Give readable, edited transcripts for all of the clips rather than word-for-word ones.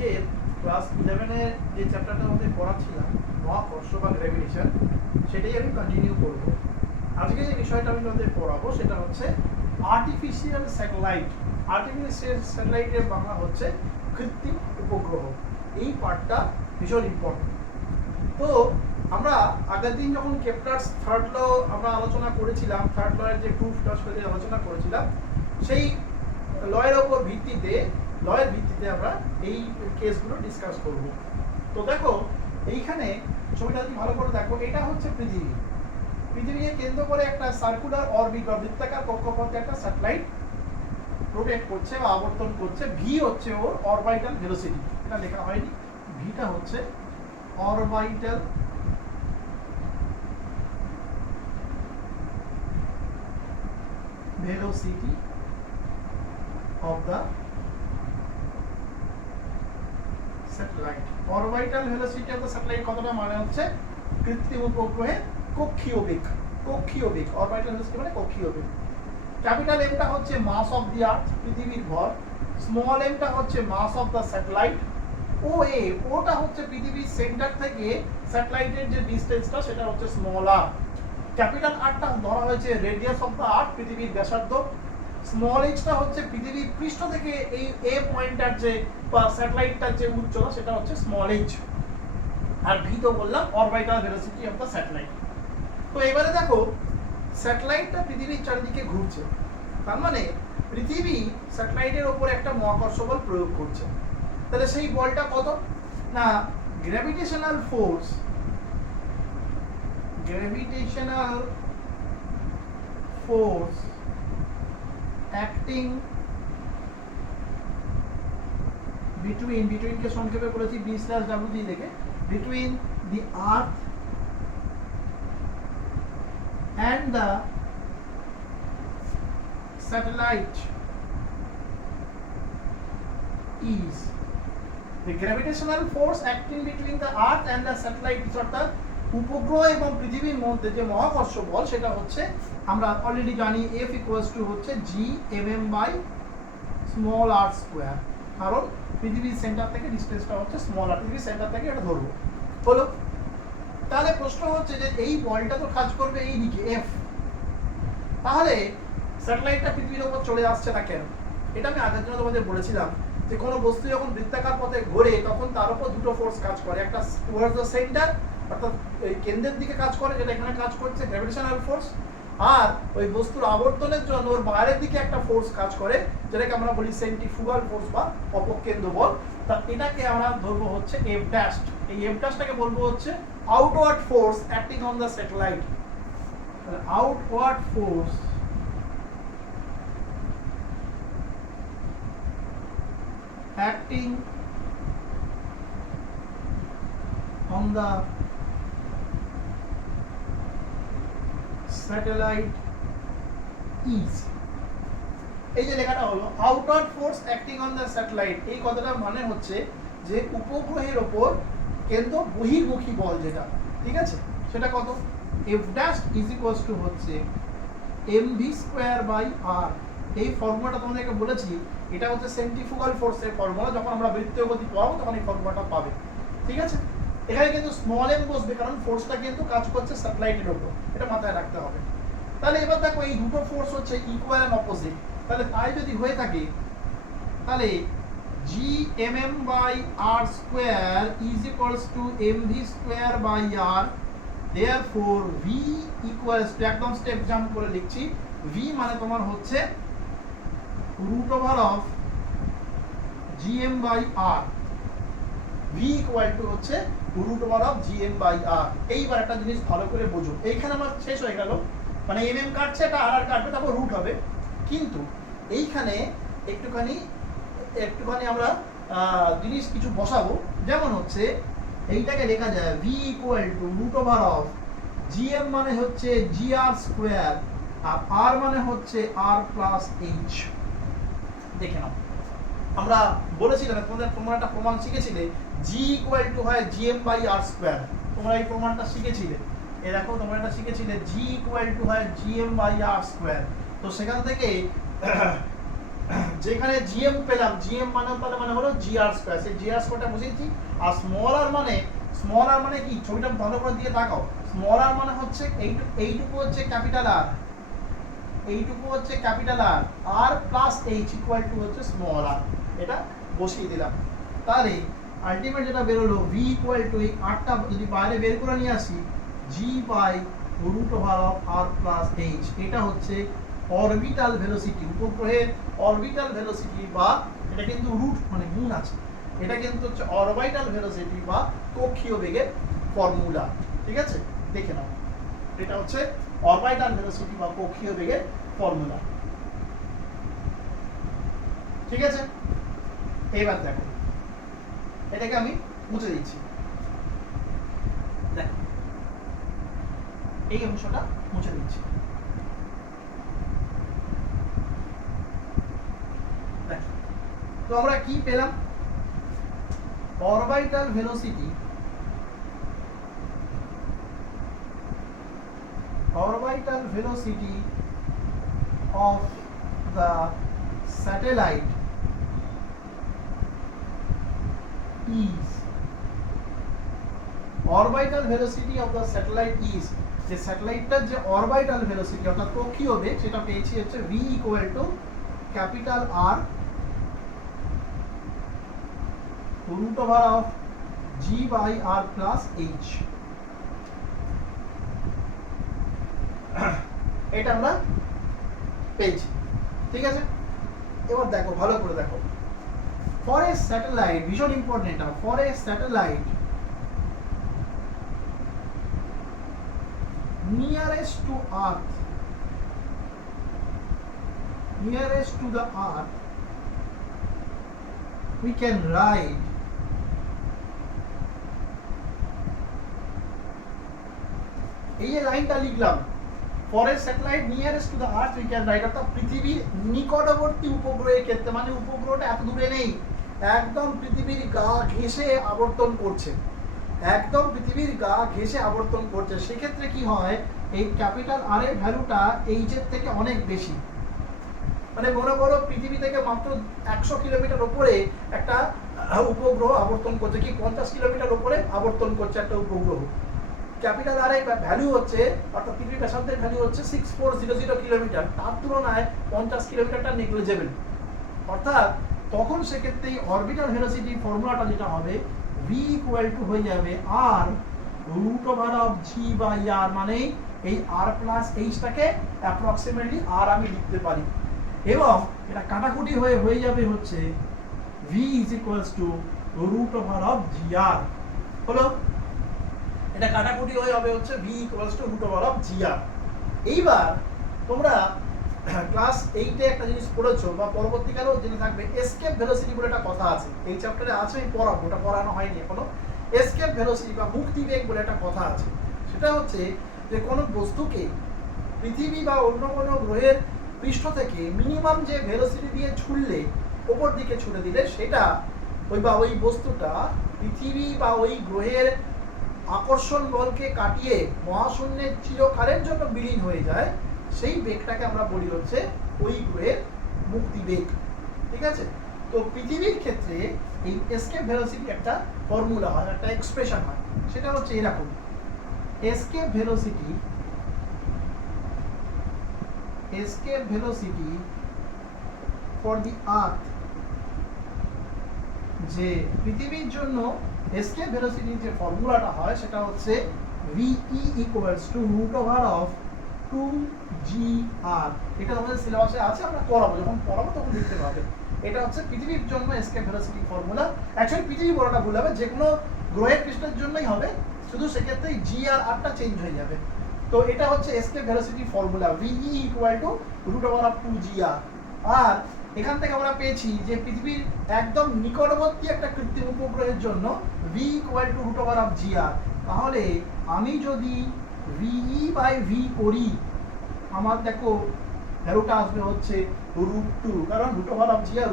আজকে ক্লাস 11 এর যে চ্যাপ্টারটা আমাদের পড়াচ্ছিলাম মহাকর্ষ বা গ্র্যাভিটেশন, সেটাই আমি কন্টিনিউ করব। আজকে যে বিষয়টা আমি তোমাদের পড়াবো সেটা হচ্ছে আর্টিফিশিয়াল স্যাটেলাইট। আর্টিফিশিয়াল স্যাটেলাইটের বাংলা হচ্ছে কৃত্রিম উপগ্রহ। এই পার্টটা ভীষণ ইম্পর্টেন্ট। তো আমরা আগের দিন যখন কেপলারস থার্ড ল আমরা আলোচনা করেছিলাম, থার্ড ল এর যে প্রুফটা সেটা আলোচনা করেছিলাম, সেই লয়ের ওপর ভিত্তিতে আমরা এই কেসগুলো ডিসকাস করব। তো দেখো এইখানে ছবিটা যদি ভালো করে দেখো, এটা হচ্ছে পৃথিবীকে কেন্দ্র করে একটা সার্কুলার অরবিট বা বৃত্তাকার কক্ষপথে একটা স্যাটেলাইট রোটেট করছে বা আবর্তন করছে। ভি হচ্ছে ওর অরবিটাল ভেলোসিটি, এটা লেখা হয়নি। ভিটা হচ্ছে orbital velocity of the satellite. Orbital velocity of the satellite কতটা মানে হচ্ছে কৃত্রিম উপগ্রহের কক্ষীয় বেগ। অরবিটাল ভেলোসিটি মানে কক্ষীয় বেগ। ক্যাপিটাল এমটা হচ্ছে মাস অফ দি আর্থ, পৃথিবীর ভর। স্মল এমটা হচ্ছে মাস অফ দ্য স্যাটেলাইট। ওটা হচ্ছে পৃথিবীর সেন্টার থেকে স্যাটেলাইটের যে ডিসটেন্সটা সেটা হচ্ছে স্মল আর। ক্যাপিটাল আরটা ধরা হয়েছে রেডিয়াস অফ দ্য আর্থ, পৃথিবীর ব্যাসার্ধ। স্মল এইচটা হচ্ছে পৃথিবীর পৃষ্ঠ থেকে এই এ পয়েন্টটার যে বা স্যাটেলাইটটার যে উচ্চতা সেটা হচ্ছে স্মল এইচ। আর ভি তো বললাম orbital velocity of the satellite. তো এবারে দেখো স্যাটেলাইটটা পৃথিবীর চারিদিকে ঘুরছে, তার মানে পৃথিবী স্যাটেলাইটের উপর একটা মহাকর্ষ বল প্রয়োগ করছে। তাহলে সেই বলটা কত না, গ্র্যাভিটেশনাল ফোর্স acting between কে সংক্ষেপে বলেছি b/w দিয়ে দেখে, between the earth and the satellite is the gravitational force acting between the earth and the satellite is অর্থাৎ উপগ্রহ এবং পৃথিবীর মধ্যে যে মহাকর্ষ বল সেটা হচ্ছে আমরা অলরেডি জানি F হচ্ছে G/r², কারণ পৃথিবীর সেন্টার থেকে ডিসটেন্সটা হচ্ছে স্মল আর, পৃথিবীর সেন্টার থেকে এটা ধরবো। হলো, তাহলে প্রশ্ন হচ্ছে যে এই বলটা তো কাজ করবে এই দিকে F, তাহলে স্যাটেলাইটটা পৃথিবীর উপর চলে আসছে না কেন? এটা আমি আগের জন্য তোমাদের বলেছিলাম যে কোনো বস্তু যখন বৃত্তাকার পথে ঘোরে তখন তার উপর দুটো ফোর্স কাজ করে, একটা টুয়ার্ডস দ্য সেন্টার অর্থাৎ এই কেন্দ্রের দিকে কাজ করে যেটা এখানে কাজ করছে গ্র্যাভিটেশনাল ফোর্স, আর ওই বস্তুর আবর্তনের জন্য ওর বাইরের দিকে একটা ফোর্স কাজ করে যেটাকে আমরা বলি সেন্ট্রিফুগাল ফোর্স বা অপকেন্দ্র বল। তা এটাকে আমরা ধরবো হচ্ছে F ড্যাশ। এই F ড্যাশটাকে বলবো হচ্ছে outward force acting on the satellite. Outward force acting on the satellite is, এই যে লেখাটা হলো outward force acting on the satellite, এই কথাটার মানে হচ্ছে যে উপগ্রহের ওপর কেন্দ্র বহির্মুখী বল যেটা, ঠিক আছে, সেটা কত F dash is equals two হচ্ছে mv²/r। এই ফর্মুলাটা তোমাদেরকে বলেছি, এটা হচ্ছে সেন্ট্রিফুগাল ফোর্সের ফর্মুলা। যখন আমরা বৃত্তীয় গতি পড়াবো তখন এই ফর্মুলাটা পাবে, ঠিক আছে। এখানে কিন্তু স্মল এম বসবে কারণ ফোর্সটা কিন্তু কাজ করছে স্যাটেলাইটের উপর, এটা মাথায় রাখতে হবে। তাহলে এবার দেখো এই দুটো ফোর্স হচ্ছে ইকুয়াল এন্ড অপোজিট, তাহলে তাই যদি হয়ে থাকে তাহলে Gmm/r² is equals to mv²/r, therefore v equals to, একদম স্টেপ জাম্প করে লিখছি, v মানে তোমার হচ্ছে √of Gm/r, v equal to হচ্ছে √of Gm/r। এইবার একটা জিনিস ভালো করে বোঝো, এইখানে আমার শেষ হয়ে গেল, মানে mm কাটছে, এটা আর কাটবে, তারপর রুট হবে। কিন্তু এইখানে একটুখানি আমরা জিনিস কিছু বসাবো, যেমন হচ্ছে এইটাকে লেখা যায় v equal to √of Gm মানে হচ্ছে gr², আর r মানে হচ্ছে r প্লাস h। দেখে নাও, আমরা বলেছিলাম তোমরা একটা প্রমাণ শিখেছিলে g equal to হয় Gm/r², তোমরা এই প্রমাণটা শিখেছিলে। এই দেখো তোমরা এটা শিখেছিলে g equal to হয় Gm/r²। তো সেখান থেকে যেখানে জিএম পেলাম, জিএম মানে তাহলে মানে হলো জিআর স্কয়ার, সেই জিআর স্কয়ারটা বুঝিয়েছি। আর স্মল আর মানে কি, ছবিটা ভালো করে দিয়ে তাকাও। স্মল আর মানে হচ্ছে এইটুকু হচ্ছে ক্যাপিটাল আর, এইটুকু হচ্ছে capital R, R plus H equal to হচ্ছে স্মল আর। এটা বসিয়ে দিলাম। তাহলে আলটিমেট যেটা বেরোলো ভি ইকুয়াল টু, এই আরটা যদি বাইরে বের করে নিয়ে আসি, G by root over of R plus H. এটা হচ্ছে অরবিটাল ভেলোসিটি, উপগ্রহের অরবিটাল ভেলোসিটি, বা এটা কিন্তু রুট মানে গুণ আছে, এটা কিন্তু হচ্ছে অরবিটাল ভেলোসিটি বা কক্ষীয় বেগের ফর্মুলা। ঠিক আছে, দেখে নাও, এটা হচ্ছে অরবিটাল ভেলোসিটি বা কক্ষীয় বেগের ফর্মুলা। ঠিক আছে, এবার দেখো, এটাকে আমি মুছে দিচ্ছি। দেখো এই অংশটা মুছে দিচ্ছি। তো আমরা কি পেলাম? Orbital velocity, orbital velocity of the satellite is, orbital velocity of the satellite is, যে স্যাটেলাইটটার যে অরবিটাল ভেলোসিটি অর্থাৎ কক্ষীয় বেগ সেটা পেয়েছি হচ্ছে v equal to capital R root over of G by R plus H. এটা আমরা পেয়েছি। ঠিক আছে, এবার দেখো ভালো করে দেখো, ফর এ স্যাটেলাইট, ভীষণ important, for a satellite nearest to earth, nearest to the earth, we can write এই যে লাইনটা লিখলাম, for a satellite nearest to the earth we can write, অর্থাৎ পৃথিবীর নিকটবর্তী উপগ্রহের ক্ষেত্রে, মানে উপগ্রহটা এত দূরে নেই, একদম পৃথিবীর গা ঘেঁষে আবর্তন করছে, একদম পৃথিবীর গা ঘেঁষে আবর্তন করছে, সেক্ষেত্রে কি হয়, এই ক্যাপিটাল আর এর ভ্যালুটা এইচ এর থেকে অনেক বেশি। মানে মনে করো পৃথিবী থেকে মাত্র 100 কিলোমিটার উপরে একটা উপগ্রহ আবর্তন করছে, কি 50 কিলোমিটার উপরে আবর্তন করছে একটা উপগ্রহ, ক্যাপিটাল আর এর ভ্যালু হচ্ছে, অর্থাৎ পৃথিবীর ব্যাসার্ধের ভ্যালু হচ্ছে 6400 কিলোমিটার, তার তুলনায় 50 কিলোমিটারটা নেগলিজেবল। অর্থাৎ তখন সেক্ষেত্রে অরবিটাল ভেলোসিটি ফর্মুলাটা যেটা হবে v ইকুয়াল টু হয়ে যাবে r root over of g by r, মানে এই r প্লাস এইচটাকে অ্যাপ্রক্সিমেটলি r আমি লিখতে পারি, এবং এটা কাটাকুটি হয়ে যাবে হচ্ছে v is equals to root over of gr। হলো, এটা কাটাকুটি হয়ে হবে হচ্ছে v equals to root over of gr। এইবার তোমরা ক্লাস 8 এ একটা জিনিস পড়েছো বা পরবর্তীকালেও জেনে থাকবে, এসকেপ ভেলোসিটি বলে একটা কথা আছে, এই চ্যাপ্টারে আছে, আমি পড়াবো, ওটা পড়ানো হয়নি এখনো। এসকেপ ভেলোসিটি বা মুক্তি বেগ বলে একটা কথা আছে, সেটা হচ্ছে যে কোনো বস্তুকে পৃথিবী বা অন্য কোনো গ্রহের পৃষ্ঠ থেকে মিনিমাম যে ভেলোসিটি দিয়ে ছুড়লে, ওপর দিকে ছুড়ে দিলে, সেটা ওই বস্তুটা পৃথিবী বা ওই গ্রহের আকর্ষণ বলকে কাটিয়ে মহাশূন্যে চিরকালের জন্য বিলীন হয়ে যায়, সেই বেগটাকে আমরা বলি হচ্ছে ওই গ্রহের মুক্তি বেগ। ঠিক আছে, তো পৃথিবীর ক্ষেত্রে এই এসকেপ ভেলোসিটি একটা ফর্মুলা হয়, একটা এক্সপ্রেশন হয়, সেটা হচ্ছে এরকম, এসকেপ ভেলোসিটি ফর দি আর্থ, যে পৃথিবীর জন্য এসকেপ ভেলোসিটির যে ফর্মুলাটা হয় সেটা হচ্ছে VE equals to root over of 2GR। এটা আমাদের সিলেবাসে আছে, আমরা পড়াবো, যখন পড়াবো তখন দেখতে পাবে। এটা হচ্ছে পৃথিবীর জন্য এসকেপ ভেলোসিটি ফর্মুলা। অ্যাকচুয়ালি পৃথিবী বলাটা ভুল হবে, যে কোনো গ্রহের পৃষ্ঠের জন্যই হবে, শুধু সেক্ষেত্রে জি আর আরটা চেঞ্জ হয়ে যাবে। তো এটা হচ্ছে escape velocity formula, VE equal to root over of 2GR। আর এখান থেকে আমরা পেয়েছি যে পৃথিবীর একদম নিকটবর্তী একটা কৃত্রিম উপগ্রহের জন্য v equal to root over of gr। তাহলে আমি যদি VE বাই V করি, আমার দেখো ভ্যালুটা আসবে হচ্ছে √2, কারণ রুট ওভার অফ gr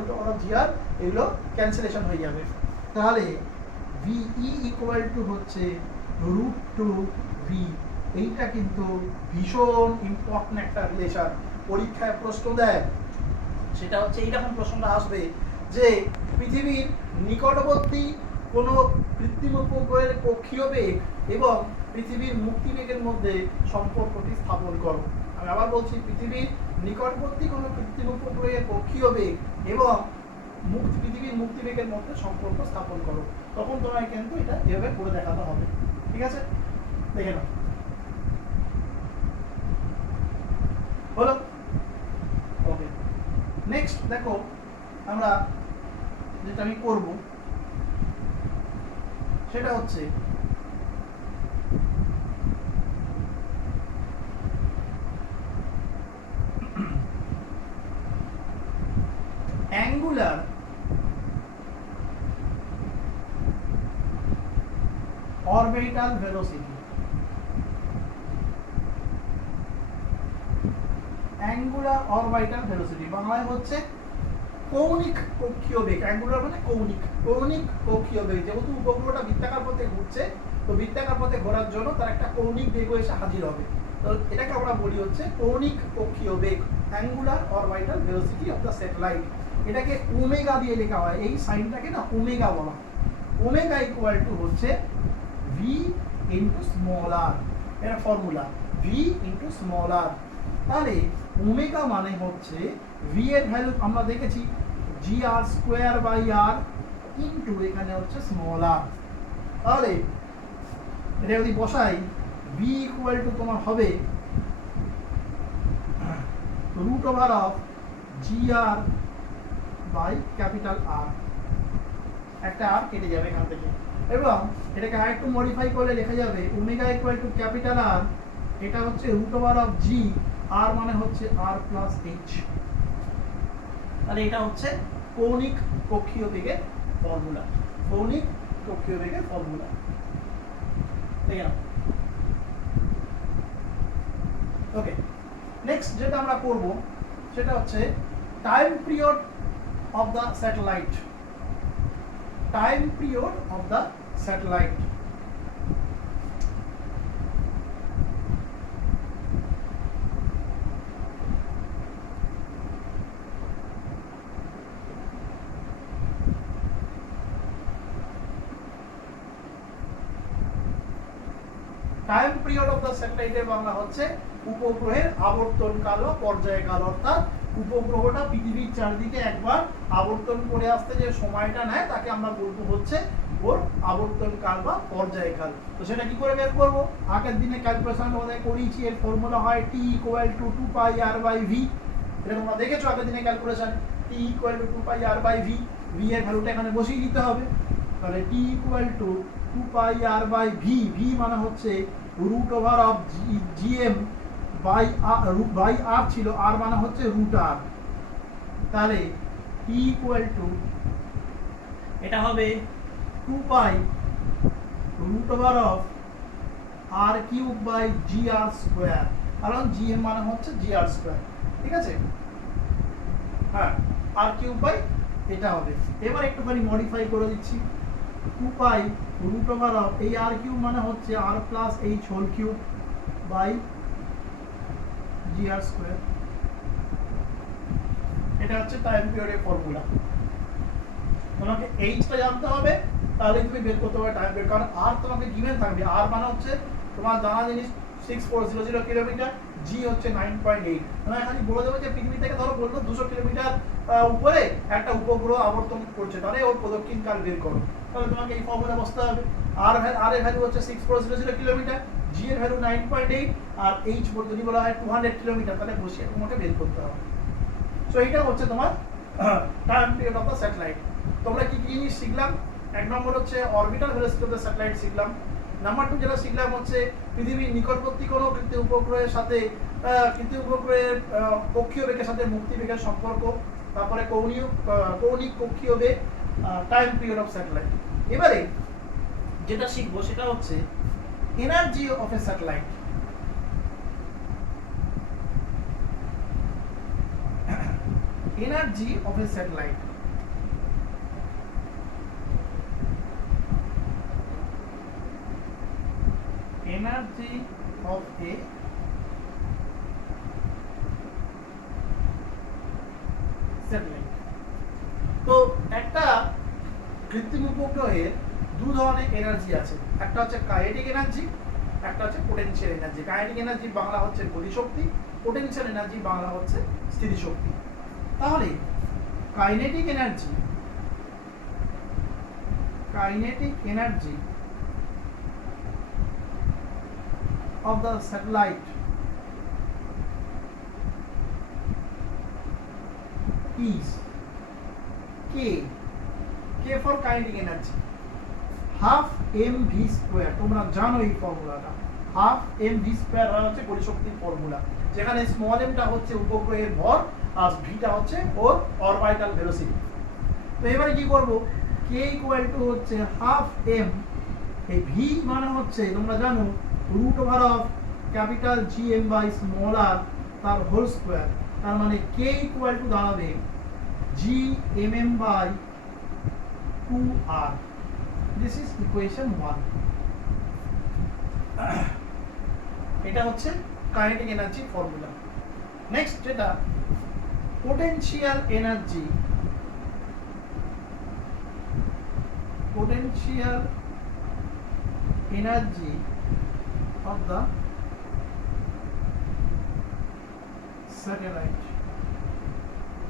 এগুলো ক্যান্সেলেশন হয়ে যাবে। তাহলে VE ইকুয়াল টু হচ্ছে √2V। এইটা কিন্তু ভীষণ ইম্পর্টেন্ট একটা রিলেশন, পরীক্ষায় প্রশ্ন দেয় সেটা হচ্ছে এইরকম প্রশ্নটা আসবে যে পৃথিবীর নিকটবর্তী কোনো কৃত্রিম উপগ্রহের কক্ষীয় বেগ এবং পৃথিবীর মুক্তিবেগের মধ্যে সম্পর্কটি স্থাপন করো। আমি আবার বলছি, পৃথিবীর নিকটবর্তী কোনো কৃত্রিম উপগ্রহের কক্ষীয় বেগ এবং পৃথিবীর মুক্তিবেগের মধ্যে সম্পর্ক স্থাপন করো। তখন তোমায় কিন্তু এটা এভাবে করে দেখাতে হবে। ঠিক আছে, দেখে নাও। হলো? ওকে, নেক্সট দেখো আমরা যেটা আমি করব সেটা হচ্ছে angular orbital velocity. Angular orbital velocity বাংলায় হচ্ছে কৌণিক কক্ষীয় বেগ। অ্যাঙ্গুলার মানে কৌণিক, কৌণিক কক্ষীয় বেগ। যেহেতু উপগ্রহটা বৃত্তাকার পথে ঘুরছে, তো বৃত্তাকার পথে ঘোরার জন্য তার একটা কৌণিক বেগ এসে হাজির হবে। তো এটাকে আমরা বলি হচ্ছে কৌণিক কক্ষীয় বেগ, angular orbital velocity of the satellite. এটাকে ওমেগা দিয়ে লেখা হয়, এই সাইনটাকে না ওমেগা বলা হয়। ওমেগা ইকুয়াল টু হচ্ছে ভি ইন্টু স্মল আর, এটা formula, V into small R. তাহলে ওমেগা মানে হচ্ছে ভি এর ভ্যালু আমরা দেখেছি G R square by R into এখানে হচ্ছে স্মল আর। তাহলে এটা যদি বসাই, ভি ইকুয়াল টু তোমার হবে root over of G R by capital R, একটা আর কেটে যাবে এখান থেকে, এবং এটাকে আরেকটু মডিফাই করলে লেখা যাবে omega equal to capital R, এটা হচ্ছে রুট ওভার অফ জি, আর মানে হচ্ছে আর প্লাস এইচ। তাহলে এটা হচ্ছে কৌণিক কক্ষীয় বেগের ফর্মুলা, কৌণিক কক্ষীয় বেগের ফর্মুলা। ঠিক আছে, ওকে। নেক্সট যেটা আমরা করব সেটা হচ্ছে time period of the satellite. Time period of the satellite. Time period of the স্যাটেলাইটের বাংলা হচ্ছে উপগ্রহের আবর্তনকাল বা পর্যায়কাল। অর্থাৎ উপগ্রহটা পৃথিবীর চারদিকে একবার আবর্তন করে আসতে যে সময়টা নেয় তাকে আমরা বলবো হচ্ছে ওর আবর্তনকাল বা পর্যায়কাল। তো সেটা কি করে বের করবো? আগের দিনে ক্যালকুলেশন তোমাদের করিয়েছি, এর ফর্মুলা হয় T equal to 2 pi R by V. এটা তোমরা দেখেছো আগের দিনে calculation, T equal to 2 pi R by V. V এর ভ্যালুটা এখানে বসিয়ে দিতে হবে। তাহলে T equal to 2 pi R by V, V মানে হচ্ছে root over of GM by R ছিল, আর মানে হচ্ছে রুট আর। তাহলে টি ইকুয়াল টু এটা হবে 2 pi root over of R cube by G R square, কারণ জিএম মানে হচ্ছে জি আর স্কোয়ার। ঠিক আছে, হ্যাঁ, আর কিউব বাই এটা হবে। এবার একটুখানি মডিফাই করে দিচ্ছি, 2 পাই রুট ওভার অফ এই আর কিউব মানে হচ্ছে R plus H whole cube by G R square. এটা হচ্ছে টাইম পিরিয়ডের ফর্মুলা। তোমাকে এইচটা জানতে হবে, তাহলে তুমি বের করতে পারবে টাইম পিরিয়ড, কারণ আর তোমাকে গিভেন থাকবে। আর মানে হচ্ছে তোমার জানা জিনিস 6400 কিলোমিটার, জি হচ্ছে 9.8। মানে এখানে বলে দেবো যে পৃথিবী থেকে ধরো বললো 200 কিলোমিটার উপরে একটা উপগ্রহ আবর্তন করছে, তাহলে ওর প্রদক্ষিণ কাল বের করো। তাহলে তোমাকে এই ফর্মুলা বসতে হবে। আর এর ভ্যালু হচ্ছে 6400 কিলোমিটার, জি এর ভ্যালু 9.8, আর এইচ যদি বলা হয় 200 কিলোমিটার, তাহলে বসিয়ে তোমাকে বের করতে হবে। সো এইটা হচ্ছে তোমার time period of the satellite. তোমরা কি কি জিনিস শিখলাম? এক নম্বর হচ্ছে orbital velocity of the satellite শিখলাম। নাম্বার 2 যেটা শিখলাম হচ্ছে পৃথিবীর নিকটবর্তী কোনো কৃত্রিম উপগ্রহের সাথে কৃত্রিম উপগ্রহের কক্ষীয় বেগের সাথে মুক্তি বেগের সম্পর্ক। তারপরে কৌণিক কক্ষীয় বেগ, টাইম পিরিয়ড অফ স্যাটেলাইট। এবারে যেটা শিখবো সেটা হচ্ছে energy of a satellite. Energy of a satellite. Energy of a উপগ্রহের দু ধরনের এনার্জি আছে, একটা হচ্ছে কাইনেটিক এনার্জি, একটা হচ্ছে potential energy. Kinetic energy Bangla হচ্ছে গতিশক্তি, পোটেনশিয়াল এনার্জি বাংলা হচ্ছে স্থিতিশক্তি। তাহলে kinetic energy of the satellite is K for kinetic energy half mv square। তোমরা জানো এই ফর্মুলাটা, half mv square হচ্ছে গতিশক্তির ফর্মুলা, যেখানে স্মল m টা হচ্ছে উপগ্রহের ভর আর v টা হচ্ছে ওর অরবিটাল ভেলোসিটি। তো এবারে কি করব, k ইকুয়াল টু হচ্ছে হাফ m, এই v মানে হচ্ছে তোমরা জানো root over of capital gm by small r তার হোল স্কয়ার। তার মানে k ইকুয়াল টু দাঁড়াবে gmm by 2r। This is equation 1। এটা হচ্ছে কাইনেটিক এনার্জি ফর্মুলা। নেক্সট যেটা potential energy of the satellite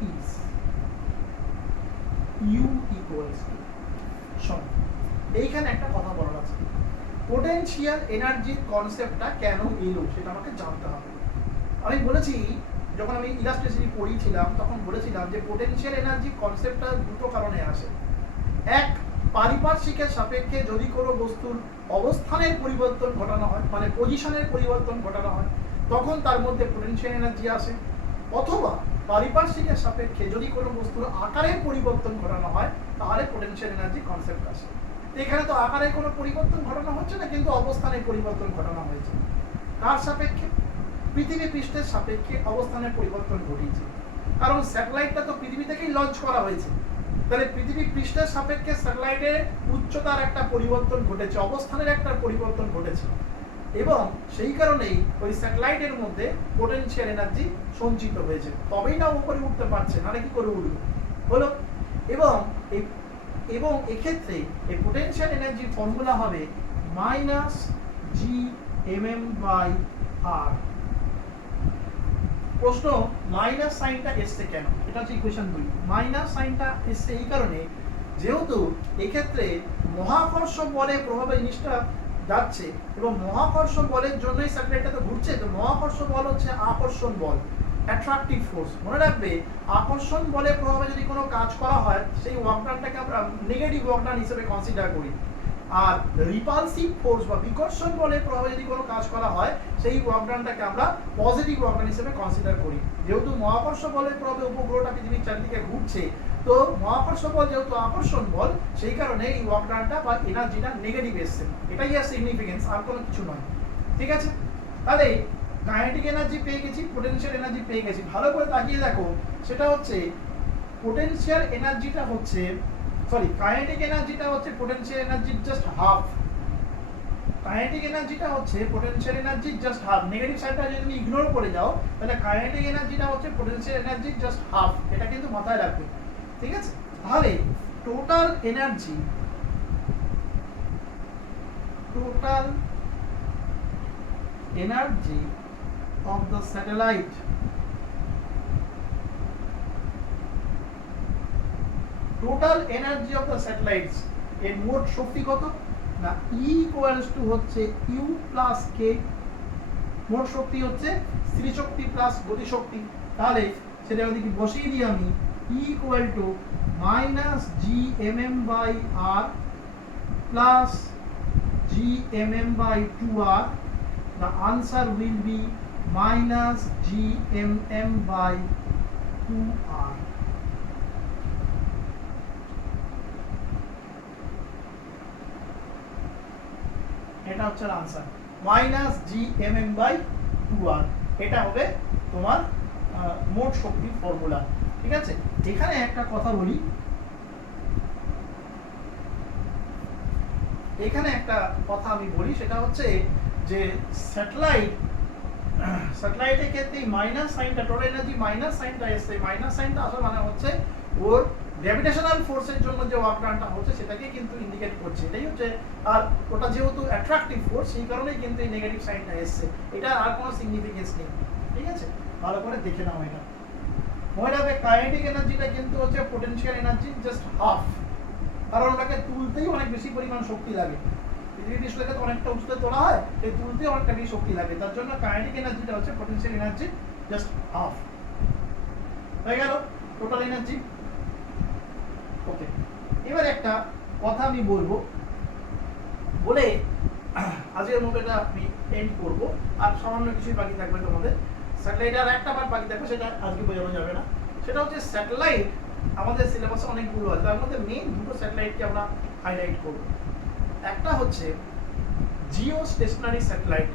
is U equals to, শোনো এইখানে একটা কথা বলার আছে, পোটেনশিয়াল এনার্জির কনসেপ্টটা কেন এলো সেটা আমাকে জানতে হবে। আমি বলেছি যখন আমি ইলাস্ট্রেশন পড়িয়েছিলাম তখন বলেছিলাম যে পোটেনশিয়াল এনার্জি কনসেপ্টটা দুটো কারণে আসে। এক, পারিপার্শ্বিকের সাপেক্ষে যদি কোনো বস্তুর অবস্থানের পরিবর্তন ঘটানো হয়, মানে পজিশনের পরিবর্তন ঘটানো হয়, তখন তার মধ্যে পোটেনশিয়াল এনার্জি আসে। অথবা পারিপার্শ্বিকের সাপেক্ষে যদি কোনো বস্তুর আকারের পরিবর্তন ঘটানো হয় তাহলে পোটেনশিয়াল এনার্জি কনসেপ্ট আসে। এখানে তো আকারে কোনো পরিবর্তন ঘটানো হচ্ছে না, কিন্তু অবস্থানের পরিবর্তন ঘটানো হয়েছে। কার সাপেক্ষে? পৃথিবী পৃষ্ঠের সাপেক্ষে অবস্থানের পরিবর্তন ঘটিয়েছে, কারণ স্যাটেলাইটটা তো পৃথিবী থেকেই লঞ্চ করা হয়েছে। তাহলে পৃথিবী পৃষ্ঠের সাপেক্ষে স্যাটেলাইটের উচ্চতার একটা পরিবর্তন ঘটেছে, অবস্থানের একটা পরিবর্তন ঘটেছে, এবং সেই কারণেই ওই স্যাটেলাইটের মধ্যে পোটেনশিয়াল এনার্জি সঞ্চিত হয়েছে, তবেই না উপরে উঠতে পারছে, নাহলে কি করে উঠবে হলো। এবং এক্ষেত্রে এই পোটেনশিয়াল এনার্জি ফর্মুলা হবে মাইনাস gmm/r। প্রশ্ন, মাইনাস সাইনটা এসছে কেন? এটা হচ্ছে ইকুয়েশন 2। মাইনাস সাইনটা এসছে এই কারণে, যেহেতু এক্ষেত্রে মহাকর্ষ বলের প্রভাবে জিনিসটা যাচ্ছে এবং মহাকর্ষ বলের জন্যই স্যাটেলাইটটা তো ঘুরছে। তো মহাকর্ষ বল হচ্ছে আকর্ষণ বল, অ্যাট্রাকটিভ ফোর্স। মনে রাখবে, আকর্ষণ বলের প্রভাবে যদি কোনো কাজ করা হয় সেই ওয়ার্কডানটাকে আমরা নেগেটিভ ওয়ার্কডান হিসেবে কনসিডার করি, আর রিপালসিভ ফোর্স বা বিকর্ষণ বলের প্রভাবে যদি কোনো কাজ করা হয় সেই ওয়ার্কডানটাকে আমরা পজিটিভ ওয়ার্কডান হিসেবে কনসিডার করি। যেহেতু মহাকর্ষ বলের প্রভাবে উপগ্রহটা পৃথিবীর চারদিকে ঘুরছে, তো মহাকর্ষ বল যেহেতু আকর্ষণ বল, সেই কারণে এই ওয়ার্কডানটা বা এনার্জিটা নেগেটিভ এসছে। এটাই আর সিগনিফিকেন্স, আর কোনো কিছু নয়। ঠিক আছে, তাহলে কাইনেটিক এনার্জি পেয়ে গেছি, পোটেনশিয়াল এনার্জি পেয়ে গেছি। ভালো করে তাকিয়ে দেখো, সেটা হচ্ছে পোটেনশিয়াল এনার্জিটা হচ্ছে কাইনেটিক এনার্জিটা হচ্ছে পোটেনশিয়াল এনার্জির জাস্ট হাফ। কাইনেটিক এনার্জিটা হচ্ছে পোটেনশিয়াল এনার্জির জাস্ট হাফ। নেগেটিভ সাইডটা যদি তুমি ইগনোর করে যাও তাহলে কাইনেটিক এনার্জিটা হচ্ছে পোটেনশিয়াল এনার্জির জাস্ট হাফ। এটা কিন্তু মাথায় রাখবে, ঠিক আছে? তাহলে total energy of the satellite এর মোট শক্তি কত না? E equals to হচ্ছে U plus K। মোট শক্তি হচ্ছে স্থির শক্তি প্লাস গতি শক্তি। তাহলে সেটা ওদিকে বসিয়ে দিই আমি, E equal to minus gmm/r plus gmm/2r। The answer will be minus gmm/2r। এটা হচ্ছে আনসার, মাইনাস gmm/2r। এটা হবে তোমার মোট শক্তির ফর্মুলা। ঠিক আছে, এখানে একটা কথা বলি, সেটা হচ্ছে যে স্যাটেলাইটের ক্ষেত্রে মাইনাস সাইনটা, টোটাল এনার্জি মাইনাস সাইনটা এসছে। মাইনাস সাইনটা আসলে মানে হচ্ছে ওর গ্র্যাভিটেশনাল ফোর্সের জন্য যে ওয়ার্ক ডানটা হচ্ছে সেটাকে কিন্তু ইন্ডিকেট করছে, এটাই হচ্ছে। আর ওটা যেহেতু অ্যাট্রাকটিভ ফোর্স সেই কারণেই কিন্তু এই নেগেটিভ সাইনটা এসছে, এটা আর কোনো সিগনিফিকেন্স নেই। ঠিক আছে, ভালো করে দেখে নাও এটা। মনে রাখবে কাইনেটিক এনার্জিটা কিন্তু হচ্ছে পোটেনশিয়াল এনার্জি জাস্ট হাফ, কারণ ওটাকে তুলতেই অনেক বেশি পরিমাণ শক্তি লাগে। পৃথিবী পৃষ্ঠটাকে তো অনেকটা উঁচুতে তোলা হয়, সেই তুলতেই অনেকটা বেশি শক্তি লাগে, তার জন্য কাইনেটিক এনার্জিটা হচ্ছে পোটেনশিয়াল এনার্জি জাস্ট হাফ। হয়ে গেল টোটাল এনার্জি। ওকে, এবার একটা কথা আমি বলবো, বলে আজকের মতো এটা আমি এন্ড করব। আর সামান্য কিছুই বাকি থাকবে তোমাদের। স্যাটেলাইট আর একটা পার্ট বাকি থাকবে, সেটা আজকে বোঝানো যাবে না। সেটা হচ্ছে স্যাটেলাইট আমাদের সিলেবাসে অনেকগুলো আছে, তার মধ্যে মেইন দুটো স্যাটেলাইটকে আমরা হাইলাইট করব। একটা হচ্ছে জিও স্টেশনারি স্যাটেলাইট,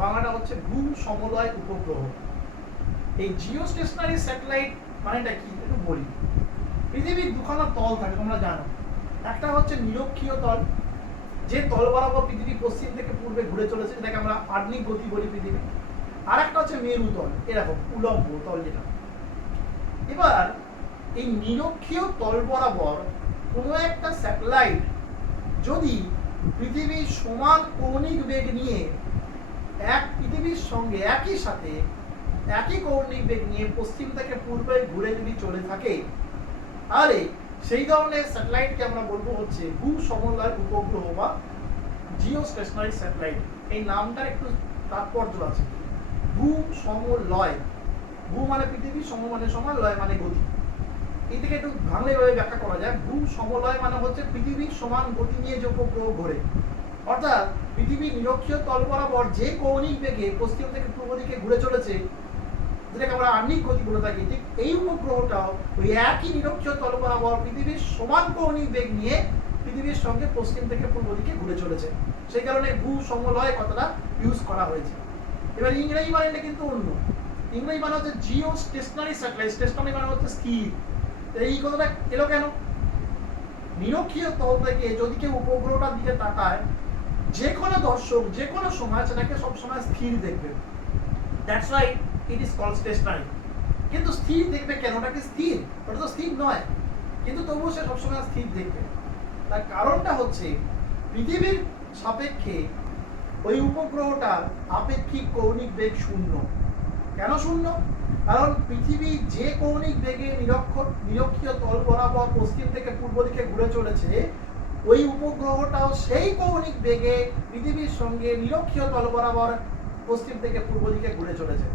বাংলাটা হচ্ছে ভূ সমলয় উপগ্রহ। এই জিও স্টেশনারি স্যাটেলাইট মানেটা কি একটু বলি। পৃথিবীর দুখানা তল থাকে তোমরা জানো, একটা হচ্ছে নিরক্ষীয় তল, যে তল বরাবর পৃথিবী পশ্চিম থেকে পূর্বে ঘুরে চলেছে, যেটাকে আমরা আর্নিক গতি বলি পৃথিবী। আর একটা হচ্ছে মেরু তল, এরকম উলম্ব তল যেটা। এবার এই নিরক্ষীয় তল বরাবর কোনো একটা স্যাটেলাইট যদি পৃথিবীর সমান কৌণিক বেগ নিয়ে পৃথিবীর সঙ্গে একই সাথে একই কৌণিক বেগ নিয়ে পশ্চিম থেকে পূর্বে ঘুরে যদি চলে থাকে, তাহলে সেই ধরনের স্যাটেলাইটকে আমরা বলবো হচ্ছে ভূ সমলয় উপগ্রহ বা জিও স্টেশনারি স্যাটেলাইট। এই নামটার একটু তাৎপর্য আছে। ভূ সমলয়, ভূ মানে পৃথিবী, সম মানে সমান, লয় মানে গতি। এই থেকে একটু ভালোভাবে ব্যাখ্যা করা যায়। ভূ সমলয় মানে হচ্ছে পৃথিবীর সমান গতি নিয়ে যে উপগ্রহ ঘোরে, অর্থাৎ পৃথিবীর নিরক্ষীয় তল বরাবর যে কৌণিক বেগে পশ্চিম থেকে পূর্ব দিকে ঘুরে চলেছে, যেটাকে আমরা আর্নিক গতি বলে থাকি, ঠিক এই উপগ্রহটাও ওই একই নিরক্ষীয় তল বরাবর পৃথিবীর সমান কৌণিক বেগ নিয়ে পৃথিবীর সঙ্গে পশ্চিম থেকে পূর্ব দিকে ঘুরে চলেছে। সেই কারণে ভূ সমলয় কথাটা ইউজ করা হয়েছে। এবার ইংরেজি মানেটা কিন্তু অন্য। ইংরেজি মানে হচ্ছে জিও স্টেশনারি স্যাটেলাইট, স্টেশনারি মানে হচ্ছে স্থির। এই কথাটা এলো কেন? নিরক্ষীয় তল থেকে যদি কেউ উপগ্রহটার দিকে তাকায়, যে কোনো দর্শক যে কোনো সময় সেটাকে সবসময় স্থির দেখবে। That's why it is called stationary. কিন্তু স্থির দেখবে কেন? ওটা কি স্থির? ওটা তো স্থির নয়, কিন্তু তবুও সে সবসময় স্থির দেখবে। তার কারণটা হচ্ছে পৃথিবীর সাপেক্ষে ওই উপগ্রহটার আপেক্ষিক কৌণিক বেগ শূন্য। কেন শূন্য? কারণ পৃথিবী যে কৌণিক বেগে নিরক্ষীয় তল বরাবর পশ্চিম থেকে পূর্ব দিকে ঘুরে চলেছে, ওই উপগ্রহটাও সেই কৌণিক বেগে পৃথিবীর সঙ্গে নিরক্ষীয় তল বরাবর পশ্চিম থেকে পূর্ব দিকে ঘুরে চলেছে।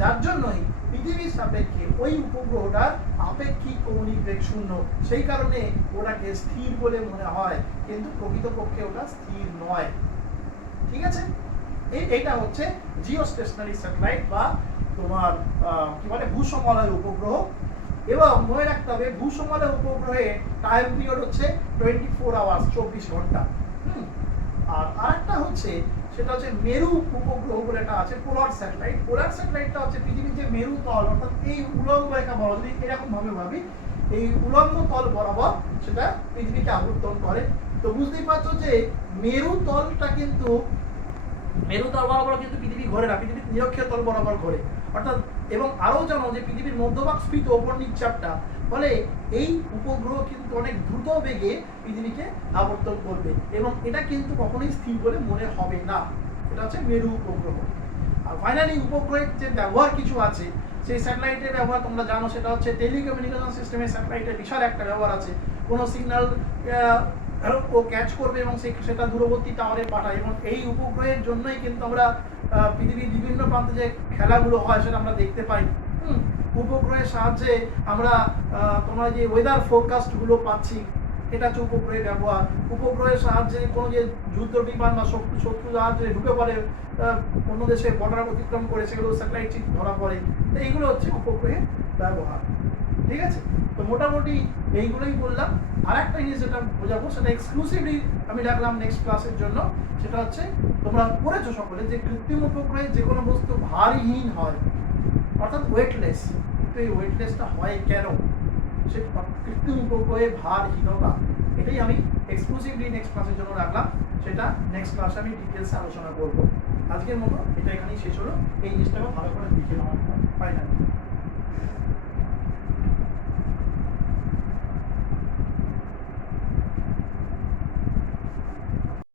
যার জন্যই পৃথিবীর সাপেক্ষে ওই উপগ্রহটার আপেক্ষিক কৌণিক বেগ শূন্য। সেই কারণে ওটাকে স্থির বলে মনে হয়, কিন্তু প্রকৃতপক্ষে ওটা স্থির নয়। ঠিক আছে, এইটা হচ্ছে জিও স্টেশনারি স্যাটেলাইট বা তোমার কি বলে ভূসমলয় উপগ্রহ। এবং মনে রাখতে হবে ভূসমলয় উপগ্রহে টাইম পিরিয়ড হচ্ছে 24 আওয়ার্স, 24 ঘন্টা। আর আরেকটা হচ্ছে সেটা হচ্ছে মেরু উপগ্রহ বলে একটা আছে, পোলার স্যাটেলাইট। পোলার স্যাটেলাইটটা হচ্ছে পৃথিবীর যে মেরু তল, অর্থাৎ এই উলম্ব রেখা বরাবর, যদি এরকম ভাবে ভাবি, এই উলম্ব তল বরাবর সেটা পৃথিবীকে আবর্তন করে। তো বুঝতেই পারছো যে মেরু তলটা কিন্তু মেরু তল বরাবর কিন্তু পৃথিবী ঘোরে না, পৃথিবীর নিরক্ষীয় তল বরাবর ঘোরে। অর্থাৎ এবং আরও জানো যে পৃথিবীর মধ্যভাগ স্ফীত ওপর নিচচাপটা, ফলে এই উপগ্রহ কিন্তু অনেক দ্রুত বেগে পৃথিবীকে আবর্তন করবে, এবং এটা কিন্তু কখনোই স্থির বলে মনে হবে না। এটা হচ্ছে মেরু উপগ্রহ। আর ফাইনালি উপগ্রহের যে ব্যবহার কিছু আছে, সেই স্যাটেলাইটের ব্যবহার তোমরা জানো, সেটা হচ্ছে টেলিকমিউনিকেশন সিস্টেমে স্যাটেলাইটের বিশাল একটা ব্যবহার আছে। কোনো সিগন্যাল ও ক্যাচ করবে এবং সেটা দূরবর্তী টাওয়ারে পাঠায়। এবং এই উপগ্রহের জন্যই কিন্তু আমরা পৃথিবীর বিভিন্ন প্রান্তে যে খেলাগুলো হয় সেটা আমরা দেখতে পাই। উপগ্রহের সাহায্যে আমরা তোমরা যে ওয়েদার ফোরকাস্টগুলো পাচ্ছি, এটা হচ্ছে উপগ্রহের ব্যবহার। উপগ্রহের সাহায্যে কোনো যে যুদ্ধ বিমান বা শত্রু জাহাজ ঢুকে পড়ে অন্য দেশে বর্ডার অতিক্রম করে, সেগুলো স্যাটেলাইট ঠিক ধরা পড়ে। তো এইগুলো হচ্ছে উপগ্রহের ব্যবহার। ঠিক আছে, তো মোটামুটি এইগুলোই বললাম। আর একটা জিনিস যেটা বোঝাবো, সেটা এক্সক্লুসিভলি আমি রাখলাম নেক্সট ক্লাসের জন্য। সেটা হচ্ছে তোমরা পড়েছো সকলে যে কৃত্রিম উপগ্রহে যে কোনো বস্তু ভারহীন হয়, অর্থাৎ ওয়েটলেস। কিন্তু এই ওয়েটলেসটা হয় কেন? সে কৃত্রিম উপগ্রহে ভারহীনতা, এটাই আমি এক্সক্লুসিভলি নেক্সট ক্লাসের জন্য রাখলাম। সেটা নেক্সট ক্লাসে আমি ডিটেলসে আলোচনা করবো। আজকের মতো এটা এখানেই শেষ হলো। এই জিনিসটাকে ভালো করে লিখে নেওয়া ফাইনাল।